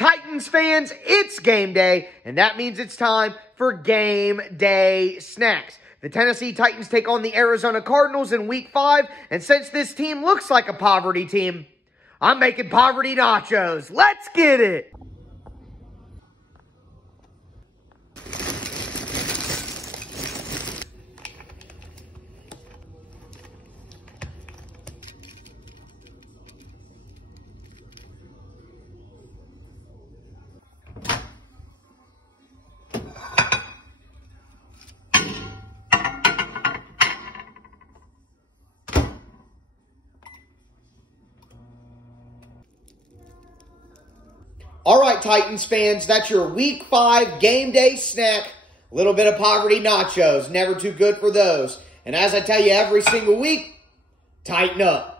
Titans fans, it's game day, and that means it's time for game day snacks. The Tennessee Titans take on the Arizona Cardinals in Week 5, and since this team looks like a poverty team, I'm making poverty nachos. Let's get it! All right, Titans fans, that's your Week 5 game day snack. A little bit of poverty nachos. Never too good for those. And as I tell you every single week, tighten up.